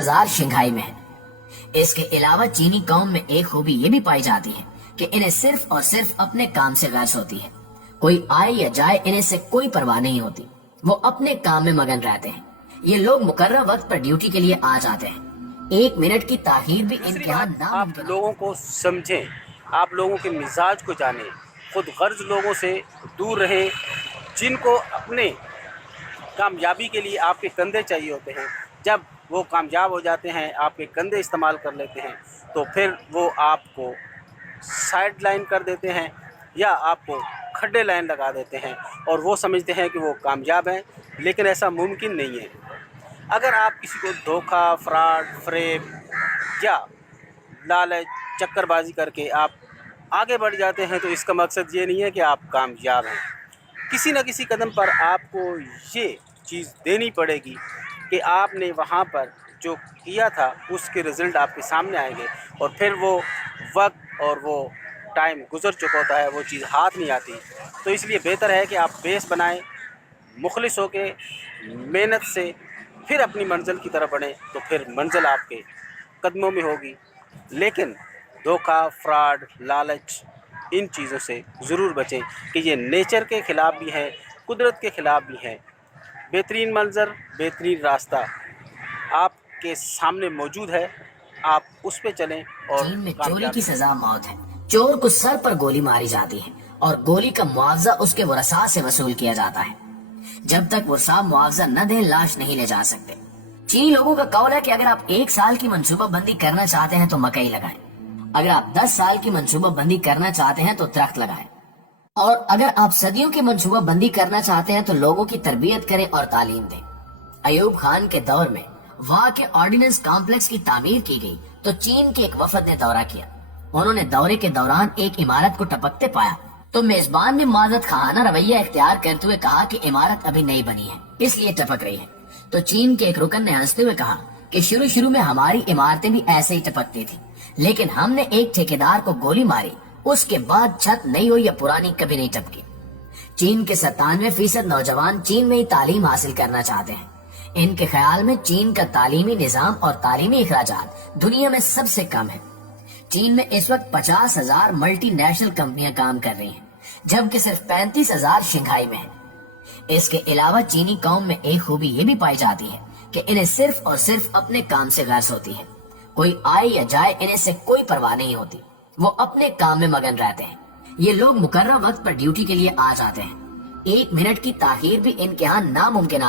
हजार शंघाई में है। इसके अलावा चीनी कौम में एक खूबी ये भी पाई जाती है कि इन्हें सिर्फ और सिर्फ अपने काम से गर्ज होती है। कोई आए या जाए इन्हें से कोई परवाह नहीं होती। वो अपने काम में मगन रहते हैं। ये लोग मुकर्रर वक्त पर ड्यूटी के लिए आ जाते हैं। एक मिनट की ताखीर भी इनके यहाँ आप लोगों को समझें, आप लोगों के मिजाज को जानें, खुद गर्ज लोगों से दूर रहें जिनको अपने कामयाबी के लिए आपके कंधे चाहिए होते हैं। जब वो कामयाब हो जाते हैं, आपके कंधे इस्तेमाल कर लेते हैं, तो फिर वो आपको साइड लाइन कर देते हैं या आपको खड्डे लाइन लगा देते हैं और वो समझते हैं कि वो कामयाब हैं, लेकिन ऐसा मुमकिन नहीं है। अगर आप किसी को धोखा, फ्रॉड, फ्रेब या लालच, चक्करबाजी करके आप आगे बढ़ जाते हैं तो इसका मकसद ये नहीं है कि आप कामयाब हैं। किसी न किसी कदम पर आपको ये चीज़ देनी पड़ेगी कि आपने वहाँ पर जो किया था उसके रिज़ल्ट आपके सामने आएंगे और फिर वो वक्त और वो टाइम गुज़र चुका होता है, वो चीज़ हाथ नहीं आती। तो इसलिए बेहतर है कि आप बेस बनाएं, मुखलिस होके मेहनत से फिर अपनी मंजिल की तरफ बढ़ें, तो फिर मंजिल आपके कदमों में होगी। लेकिन धोखा, फ्रॉड, लालच, इन चीज़ों से ज़रूर बचें कि ये नेचर के ख़िलाफ़ भी है, कुदरत के ख़िलाफ़ भी है। बेहतरीन मंज़र, बेहतरीन रास्ता आपके सामने मौजूद है, आप उस पे चलें। और चीन में चोरी की सजा मौत है। चोर को सर पर गोली मारी जाती है और गोली का मुआवजा उसके वरसा से वसूल किया जाता है। जब तक वरसा मुआवजा न दे, लाश नहीं ले जा सकते। चीनी लोगों का कौल है कि अगर आप 1 साल की मंसूबा बंदी करना चाहते हैं तो मकई लगाएं। अगर आप 10 साल की मंसूबा बंदी करना चाहते हैं तो दरख्त लगाएं। और अगर आप सदियों की मंसूबा बंदी करना चाहते हैं तो लोगों की तरबियत करें और तालीम दें। अयूब खान के दौर में वहाँ के ऑर्डिनेंस कॉम्प्लेक्स की तामीर की गई तो चीन के एक वफद ने दौरा किया। उन्होंने दौरे के दौरान एक इमारत को टपकते पाया तो मेजबान ने माजरत खाना रवैया इख्तियार करते हुए कहा कि इमारत अभी नहीं बनी है, इसलिए टपक रही है। तो चीन के एक रुकन ने हंसते हुए कहा कि शुरू में हमारी इमारतें भी ऐसे ही टपकती थी, लेकिन हमने एक ठेकेदार को गोली मारी, उसके बाद छत नई हुई या पुरानी कभी नहीं टपकी। चीन के 97% नौजवान चीन में ही तालीम हासिल करना चाहते हैं। इनके ख्याल में चीन का तालीमी निजाम और तालीमी अखराजात दुनिया में सबसे कम है। चीन में इस वक्त 50,000 मल्टीनेशनल कंपनियां काम कर रही हैं, जबकि सिर्फ 35,000 शंघाई में है। इसके अलावा चीनी कौम में एक खूबी ये भी पाई जाती है कि इन्हें सिर्फ और सिर्फ अपने काम से गर्ज होती है। कोई आए या जाए इन्हें से कोई परवाह नहीं होती। वो अपने काम में मगन रहते हैं। ये लोग मुकर्रर वक्त पर ड्यूटी के लिए आ जाते हैं। एक मिनट की ताखीर भी इनके यहाँ नामुमकिन